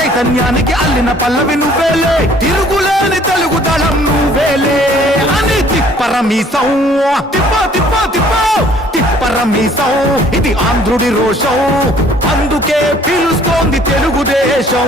చైతన్యానికి అల్లిన పల్లవి నువ్వేలే. తిరుగులేని తెలుగు దళం నువ్వేలే. అని తిప్పరమీసం. తిప్ప తిప్ప తిప్ప. తిప్పరమీసం. ఇది ఆంధ్రుడి రోషం. అందుకే పిలుస్తోంది తెలుగుదేశం.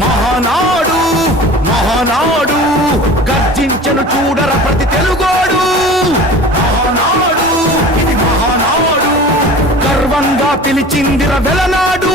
మహానాడు మహానాడు. గర్జించను చూడర ప్రతి తెలుగోడు. మహానాడు ఇది మహానాడు. గర్వంగా పిలిచిందిర వెలనాడు.